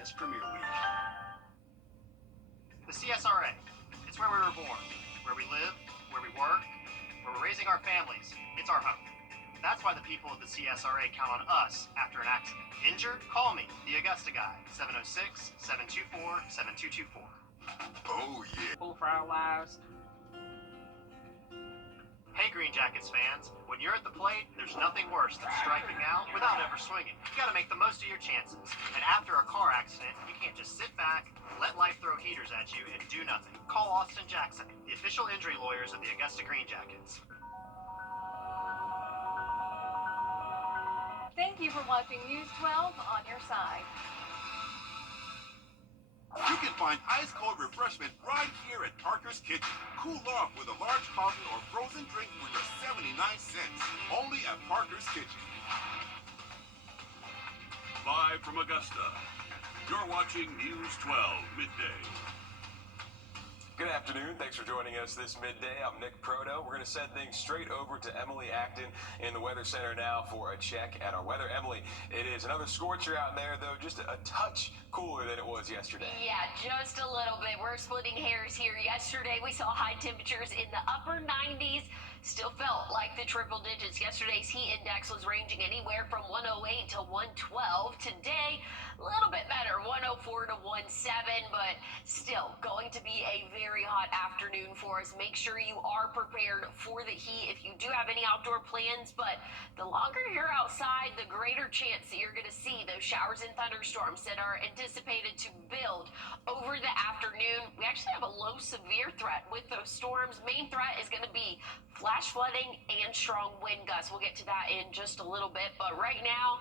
CBS Premier Week. The CSRA. It's where we were born, where we live, where we work, where we're raising our families. It's our home. That's why the people of the CSRA count on us after an accident. Injured? Call me, the Augusta guy, 706-724-7224. Oh, yeah. For our lives. Hey, Green Jackets fans, when you're at the plate, there's nothing worse than striking out without ever swinging. You gotta make the most of your chances. And after a car accident, you can't just sit back, let life throw heaters at you, and do nothing. Call Austin Jackson, the official injury lawyers of the Augusta Green Jackets. Thank you for watching News 12 on your side. You can find ice-cold refreshment right here at Parker's Kitchen. Cool off with a large coffee or frozen drink for just 79 cents. Only at Parker's Kitchen. Live from Augusta, you're watching News 12 Midday. Good afternoon. Thanks for joining us this midday. I'm Nick Proto. We're going to send things straight over to Emily Acton in the Weather Center now for a check at our weather. Emily, it is another scorcher out there, though just a touch cooler than it was yesterday. Yeah, just a little bit. We're splitting hairs here. Yesterday, we saw high temperatures in the upper 90s. Still felt like the triple digits. Yesterday's heat index was ranging anywhere from 108 to 112. Today, a little bit better, 104 to 17, but still going to be a very hot afternoon for us. Make sure you are prepared for the heat if you do have any outdoor plans, but the longer you're outside, the greater chance that you're going to see those showers and thunderstorms that are anticipated to build over the afternoon. We actually have a low severe threat with those storms. Main threat is going to be flash flooding and strong wind gusts. We'll get to that in just a little bit, but right now,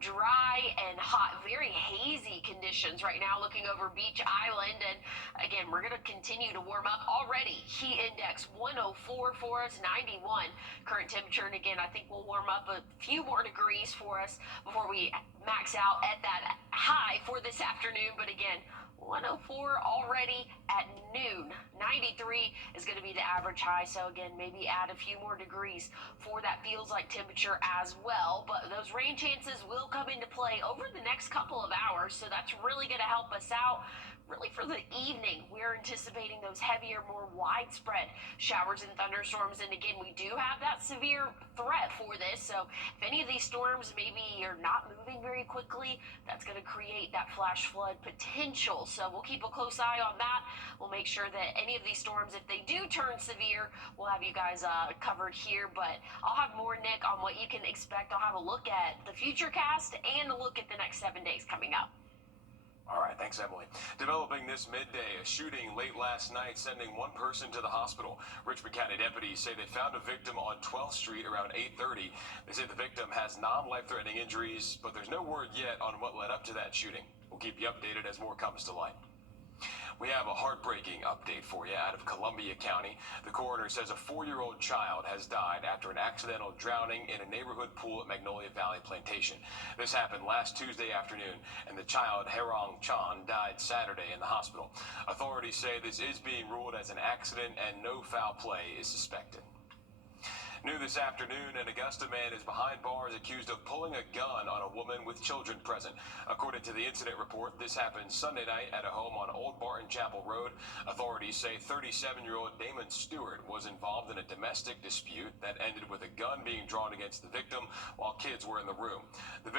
dry and hot, very hazy conditions right now looking over Beach Island. And again, we're going to continue to warm up. Already heat index 104 for us, 91 current temperature. And again, I think we'll warm up a few more degrees for us before we max out at that high for this afternoon. But again, 104 already at noon. 93 is going to be the average high. So again, maybe add a few more degrees for that feels like temperature as well. But those rain chances will come into play over the next couple of hours. So that's really going to help us out. Really for the evening, we're anticipating those heavier, more widespread showers and thunderstorms. And again, we do have that severe threat for this. So if any of these storms maybe are not moving very quickly, that's going to create that flash flood potential. So we'll keep a close eye on that. We'll make sure that any of these storms, if they do turn severe, we'll have you guys covered here. But I'll have more, Nick, on what you can expect. I'll have a look at the futurecast and a look at the next 7 days coming up. All right, thanks, Emily. Developing this midday, a shooting late last night sending one person to the hospital. Richmond County deputies say they found a victim on 12th Street around 8:30. They say the victim has non-life-threatening injuries, but there's no word yet on what led up to that shooting. We'll keep you updated as more comes to light. We have a heartbreaking update for you out of Columbia County. The coroner says a 4-year-old child has died after an accidental drowning in a neighborhood pool at Magnolia Valley Plantation. This happened last Tuesday afternoon, and the child, Herong Chan, died Saturday in the hospital. Authorities say this is being ruled as an accident and no foul play is suspected. New this afternoon, an Augusta man is behind bars accused of pulling a gun on a woman with children present. According to the incident report, this happened Sunday night at a home on Old Barton Chapel Road. Authorities say 37-year-old Damon Stewart was involved in a domestic dispute that ended with a gun being drawn against the victim while kids were in the room. The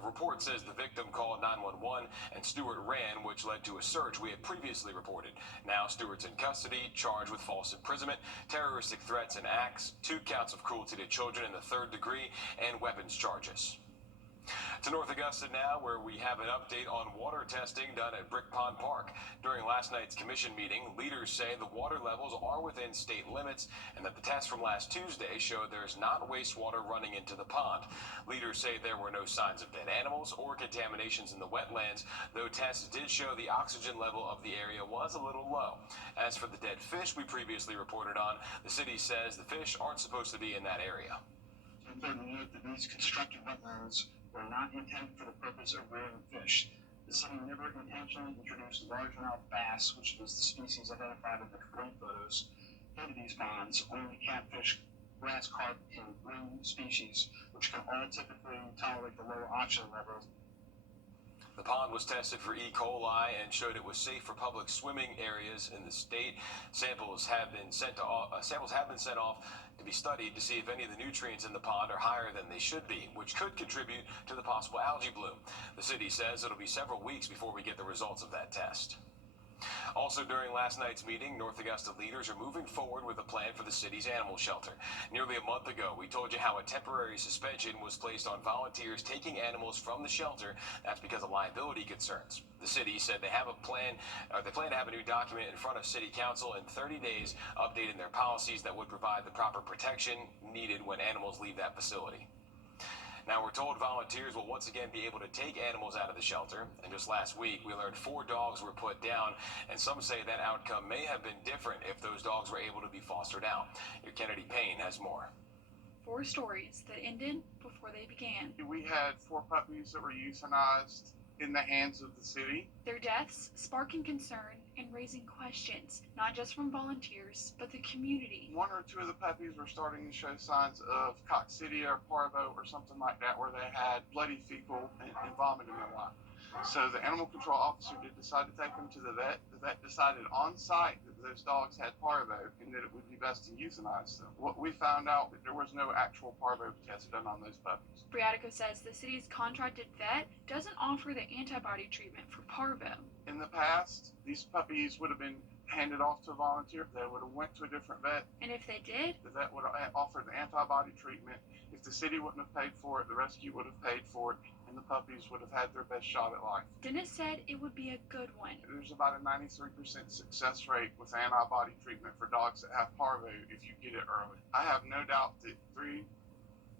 report says the victim called 911 and Stewart ran, which led to a search we had previously reported. Now Stewart's in custody, charged with false imprisonment, terroristic threats and acts, 2 counts of cruelty to children in the 3rd degree, and weapons charges. To North Augusta now, where we have an update on water testing done at Brick Pond Park. During last night's commission meeting, leaders say the water levels are within state limits and that the test from last Tuesday showed there's not wastewater running into the pond. Leaders say there were no signs of dead animals or contaminations in the wetlands, though tests did show the oxygen level of the area was a little low. As for the dead fish we previously reported on, the city says the fish aren't supposed to be in that area. It's important to note that these constructed wetlands were not intended for the purpose of rearing fish. The city never intentionally introduced largemouth bass, which was the species identified in the drone photos, into these ponds. Only catfish, grass carp, and bream species, which can all typically tolerate the low oxygen levels. The pond was tested for E. coli and showed it was safe for public swimming areas in the state. Samples have been sent off to be studied to see if any of the nutrients in the pond are higher than they should be, which could contribute to the possible algae bloom. The city says it'll be several weeks before we get the results of that test. Also, during last night's meeting, North Augusta leaders are moving forward with a plan for the city's animal shelter. Nearly a month ago, we told you how a temporary suspension was placed on volunteers taking animals from the shelter. That's because of liability concerns. The city said they plan to have a new document in front of City Council in 30 days, updating their policies that would provide the proper protection needed when animals leave that facility. Now, we're told volunteers will once again be able to take animals out of the shelter. And just last week, we learned 4 dogs were put down, and some say that outcome may have been different if those dogs were able to be fostered out. Your Kennedy Payne has more. 4 stories that ended before they began. We had 4 puppies that were euthanized in the hands of the city. Their deaths sparking concern and raising questions, not just from volunteers, but the community. 1 or 2 of the puppies were starting to show signs of coccidia or parvo or something like that, where they had bloody fecal and vomit in their line. So the animal control officer did decide to take them to the vet. The vet decided on site that those dogs had parvo and that it would be best to euthanize them. What we found out, that there was no actual parvo test done on those puppies. Wrdw says the city's contracted vet doesn't offer the antibody treatment for parvo. In the past, these puppies would have been handed off to a volunteer. They would have went to a different vet. And if they did, the vet would have offered the antibody treatment. If the city wouldn't have paid for it, the rescue would have paid for it, and the puppies would have had their best shot at life. Dennis said it would be a good one. There's about a 93% success rate with antibody treatment for dogs that have parvo if you get it early. I have no doubt that 3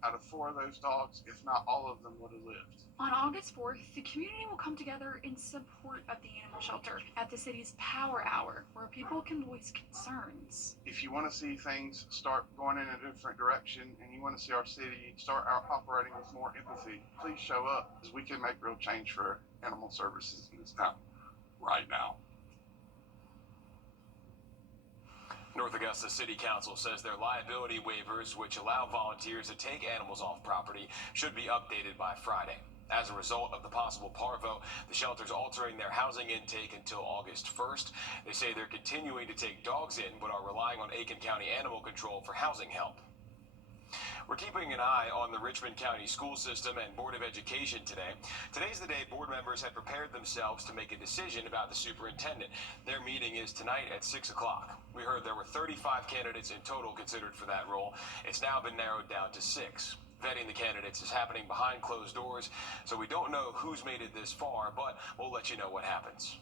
out of 4 of those dogs, if not all of them, would have lived. On August 4th, the community will come together in support of the animal shelter at the city's Power Hour, where people can voice concerns. If you want to see things start going in a different direction and you want to see our city start operating with more empathy, please show up, because we can make real change for animal services in this town right now. North Augusta City Council says their liability waivers, which allow volunteers to take animals off property, should be updated by Friday. As a result of the possible parvo, the shelter's altering their housing intake until August 1st. They say they're continuing to take dogs in, but are relying on Aiken County Animal Control for housing help. We're keeping an eye on the Richmond County school system and Board of Education today. Today's the day board members have prepared themselves to make a decision about the superintendent. Their meeting is tonight at 6 o'clock. We heard there were 35 candidates in total considered for that role. It's now been narrowed down to 6. Vetting the candidates is happening behind closed doors, so we don't know who's made it this far, but we'll let you know what happens.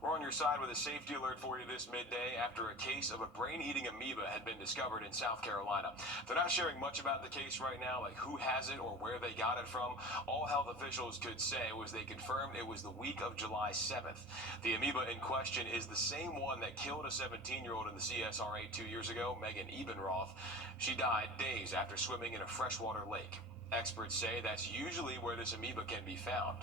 We're on your side with a safety alert for you this midday after a case of a brain-eating amoeba had been discovered in South Carolina. They're not sharing much about the case right now, like who has it or where they got it from. All health officials could say was they confirmed it was the week of July 7th. The amoeba in question is the same one that killed a 17-year-old in the CSRA 2 years ago, Megan Ebenroth. She died days after swimming in a freshwater lake. Experts say that's usually where this amoeba can be found.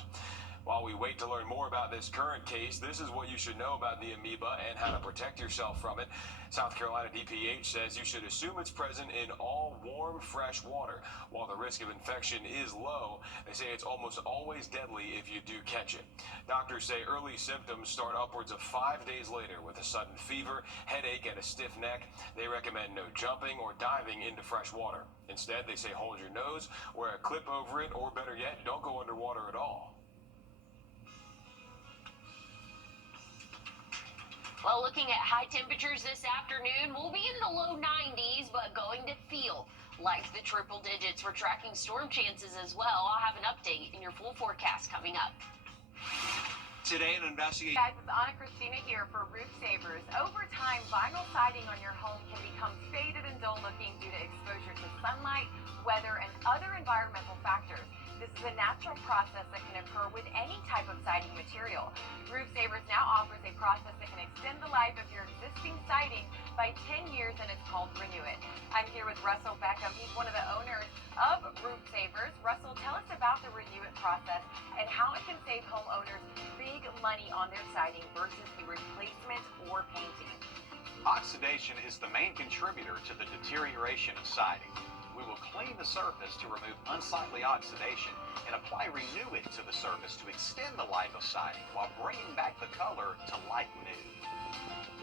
While we wait to learn more about this current case, this is what you should know about the amoeba and how to protect yourself from it. South Carolina DPH says you should assume it's present in all warm, fresh water. While the risk of infection is low, they say it's almost always deadly if you do catch it. Doctors say early symptoms start upwards of 5 days later with a sudden fever, headache, and a stiff neck. They recommend no jumping or diving into fresh water. Instead, they say hold your nose, wear a clip over it, or better yet, don't go underwater at all. Well, looking at high temperatures this afternoon, we'll be in the low 90s, but going to feel like the triple digits. We're tracking storm chances as well. I'll have an update in your full forecast coming up. Today, an investigation. Guys, it's Anna Christina here for Roof Savers. Over time, vinyl siding on your home can become faded and dull looking due to exposure to sunlight, weather, and other environmental factors. This is a natural process that can occur with any type of siding material. Roof Savers now offers a process that can extend the life of your existing siding by 10 years, and it's called Renew It. I'm here with Russell Beckham. He's one of the owners of Roof Savers. Russell, tell us about the Renew It process and how it can save homeowners big money on their siding versus a replacement or painting. Oxidation is the main contributor to the deterioration of siding. we will clean the surface to remove unsightly oxidation and apply Renew-It to the surface to extend the life of siding while bringing back the color to like new.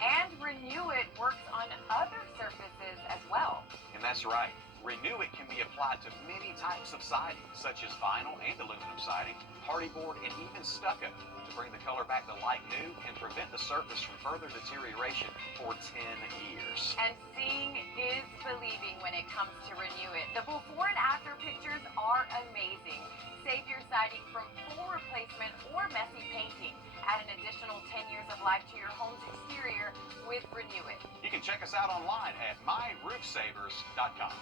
And Renew-It works on other surfaces as well. And that's right. Renew-It can be applied to many types of siding, such as vinyl and aluminum siding, hardy board, and even stucco to bring the color back to like new and prevent the surface from further deterioration for 10 years. And seeing is believing when it comes to Renew-It. The before and after pictures are amazing. Save your siding from full replacement or messy painting. Add an additional 10 years of life to your home's exterior with Renew-It. You can check us out online at myroofsavers.com.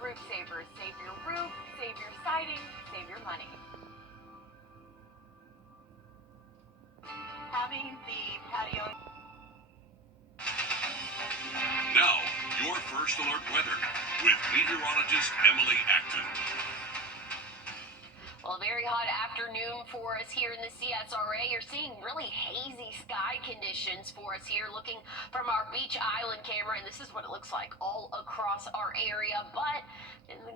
Roof Savers, save your roof, save your siding, save your money. Having the patio. Now, your first alert weather with meteorologist Emily Acton. Well, a very hot afternoon for us here in the CSRA. You're seeing really hazy sky conditions for us here looking from our Beach Island camera, and this is what it looks like all across our area. But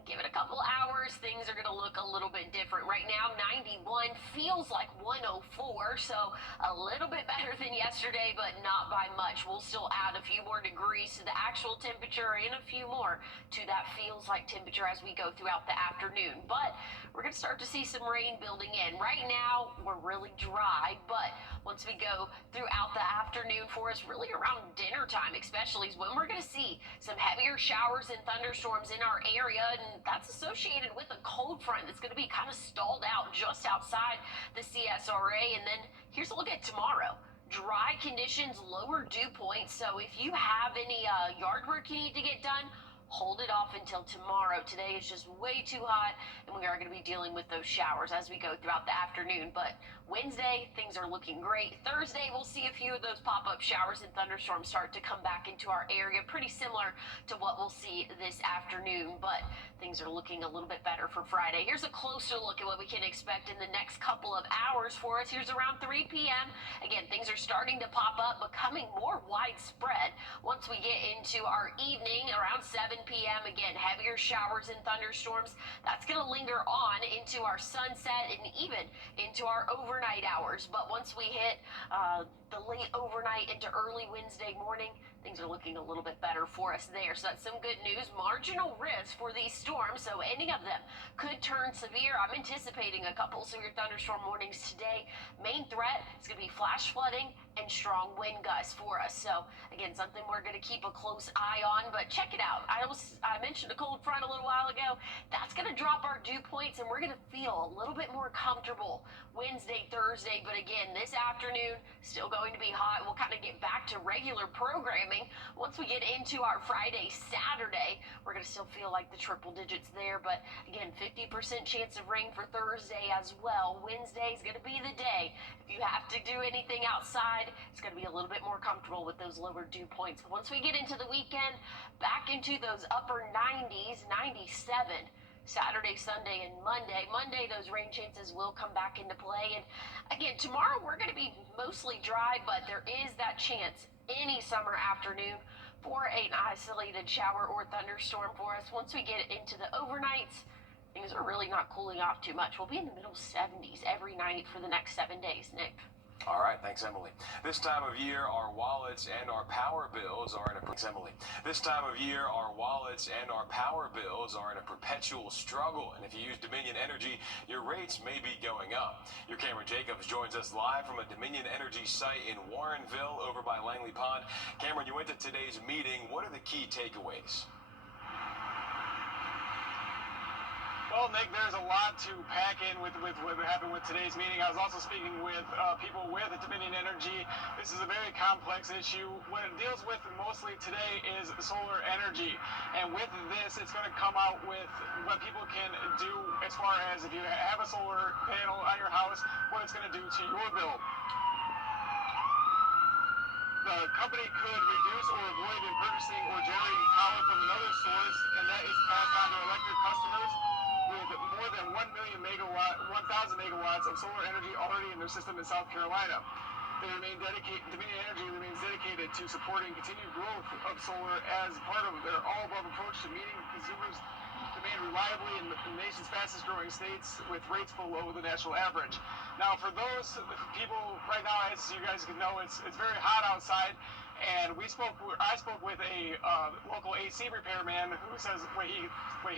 give it a couple hours, things are going to look a little bit different. Right now, 91 feels like 104, so a little bit better than yesterday, but not by much. We'll still add a few more degrees to the actual temperature and a few more to that feels like temperature as we go throughout the afternoon. But we're going to start to see some rain building in. Right now, we're really dry, but once we go throughout the afternoon for us, really around dinner time especially, is when we're going to see some heavier showers and thunderstorms in our area, and that's associated with a cold front that's going to be kind of stalled out just outside the CSRA. And then here's a look at tomorrow. Dry conditions, lower dew points, so if you have any yard work you need to get done, hold it off until tomorrow. Today is just way too hot, and we are going to be dealing with those showers as we go throughout the afternoon. But Wednesday, things are looking great. Thursday, we'll see a few of those pop-up showers and thunderstorms start to come back into our area, pretty similar to what we'll see this afternoon, but things are looking a little bit better for Friday. Here's a closer look at what we can expect in the next couple of hours for us. Here's around 3 p.m. Again, things are starting to pop up, becoming more widespread. Once we get into our evening, around 7 p.m., again, heavier showers and thunderstorms. That's going to linger on into our sunset and even into our overnight hours. But once we hit the late overnight into early Wednesday morning, things are looking a little bit better for us there. So that's some good news. Marginal risk for these storms, so any of them could turn severe. I'm anticipating a couple severe thunderstorm warnings today. Main threat is going to be flash flooding and strong wind gusts for us. So again, something we're going to keep a close eye on, but check it out. I mentioned a cold front a little while ago. That's going to drop our dew points, and we're going to feel a little bit more comfortable Wednesday, Thursday. But again, this afternoon, still going to be hot. We'll kind of get back to regular programming. Once we get into our Friday, Saturday, we're going to still feel like the triple digits there. But again, 50% chance of rain for Thursday as well. Wednesday is going to be the day. If you have to do anything outside, it's going to be a little bit more comfortable with those lower dew points. Once we get into the weekend, back into those upper 90s, 97. Saturday, Sunday, and Monday. Monday, those rain chances will come back into play. And again, tomorrow we're going to be mostly dry, but there is that chance any summer afternoon for an isolated shower or thunderstorm for us. Once we get into the overnights, things are really not cooling off too much. We'll be in the middle 70s every night for the next 7 days, Nick. All right, thanks, Emily. This time of year, our wallets and our power bills are in a This time of year, our wallets and our power bills are in a perpetual struggle. And if you use Dominion Energy, your rates may be going up. Your Cameron Jacobs joins us live from a Dominion Energy site in Warrenville over by Langley Pond. Cameron, you went to today's meeting. What are the key takeaways? Well, Nick, there's a lot to pack in with what happened with today's meeting. I was also speaking with people with Dominion Energy. This is a very complex issue. What it deals with mostly today is solar energy. And with this, it's going to come out with what people can do as far as if you have a solar panel on your house, what it's going to do to your bill. The company could reduce or avoid in purchasing or generating power from another source, and that is passed on to electric customers with more than 1,000 megawatts of solar energy already in their system in South Carolina. Dominion Energy remains dedicated to supporting continued growth of solar as part of their all-above approach to meeting consumers' demand reliably in the nation's fastest growing states with rates below the national average. Now, for those people right now, as you guys can know, it's very hot outside, and I spoke with a local AC repairman who says what he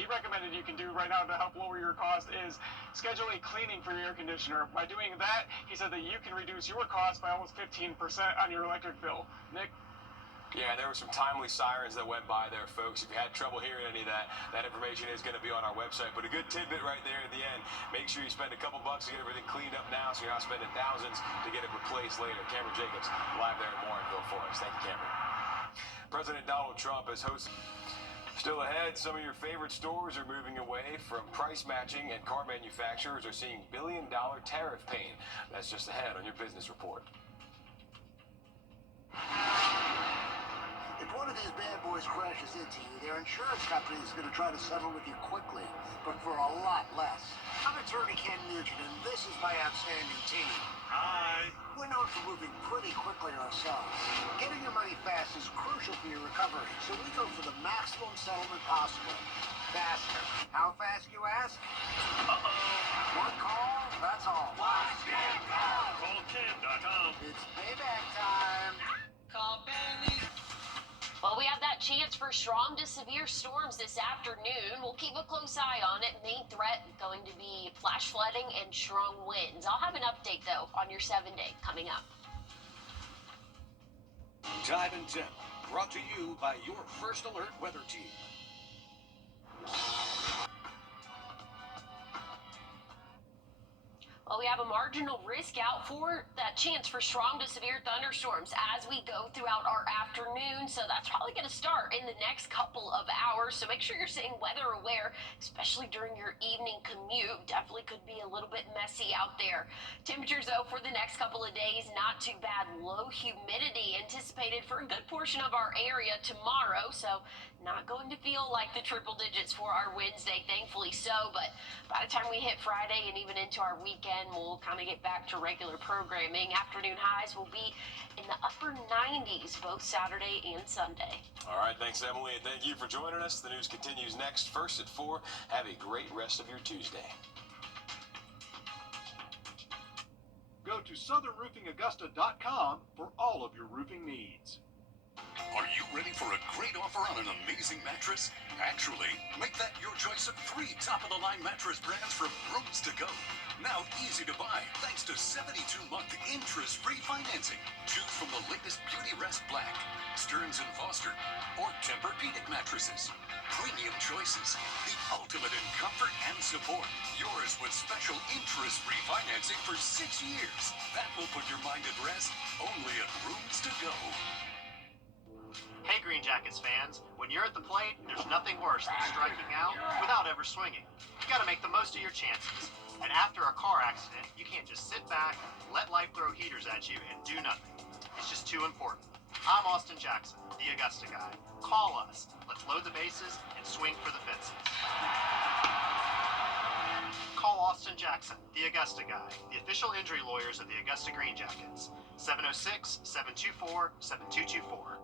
recommended you can do right now to help lower your cost is schedule a cleaning for your air conditioner. By doing that, he said that you can reduce your cost by almost 15% on your electric bill. Nick? Yeah, there were some timely sirens that went by there, folks. If you had trouble hearing any of that, that information is going to be on our website. But a good tidbit right there at the end. Make sure you spend a couple bucks to get everything cleaned up now so you're not spending thousands to get it replaced later. Cameron Jacobs live there in Warrenville for us. Thank you, Cameron. President Donald Trump has hosted. Still ahead, some of your favorite stores are moving away from price matching, and car manufacturers are seeing billion-dollar tariff pain. That's just ahead on your business report. If one of these bad boys crashes into you, their insurance company is going to try to settle with you quickly, but for a lot less. I'm attorney Ken Nugent, and this is my outstanding team. Hi. We're known for moving pretty quickly ourselves. Getting your money fast is crucial for your recovery, so we go for the maximum settlement possible. Faster. How fast, you ask? One call, that's all. Watch Ken go. Call Ken.com. It's payback time. Well, we have that chance for strong to severe storms this afternoon. We'll keep a close eye on it. Main threat going to be flash flooding and strong winds. I'll have an update, though, on your 7-day coming up. Time and Temp, brought to you by your First Alert Weather Team. Well, we have a marginal risk out for that chance for strong to severe thunderstorms as we go throughout our afternoon. So that's probably going to start in the next couple of hours. So make sure you're staying weather aware, especially during your evening commute. Definitely could be a little bit messy out there. Temperatures, though, for the next couple of days, not too bad. Low humidity anticipated for a good portion of our area tomorrow. So not going to feel like the triple digits for our Wednesday, thankfully so. But by the time we hit Friday and even into our weekend, we'll kind of get back to regular programming. Afternoon highs will be in the upper 90s both Saturday and Sunday. All right, thanks, Emily, and thank you for joining us. The news continues next, first at 4. Have a great rest of your Tuesday. Go to southernroofingaugusta.com for all of your roofing needs. Are you ready for a great offer on an amazing mattress? Actually, make that your choice of 3 top-of-the-line mattress brands from Rooms to Go. Now easy to buy thanks to 72-month interest-free financing. Choose from the latest Beauty Rest Black, Stearns & Foster, or Tempur-Pedic mattresses. Premium choices, the ultimate in comfort and support. Yours with special interest-free financing for 6 years. That will put your mind at rest only at Rooms to Go. Hey, Green Jackets fans, when you're at the plate, there's nothing worse than striking out without ever swinging. You gotta make the most of your chances. And after a car accident, you can't just sit back, let life throw heaters at you, and do nothing. It's just too important. I'm Austin Jackson, the Augusta guy. Call us. Let's load the bases and swing for the fences. Call Austin Jackson, the Augusta guy, the official injury lawyers of the Augusta Green Jackets. 706-724-7224.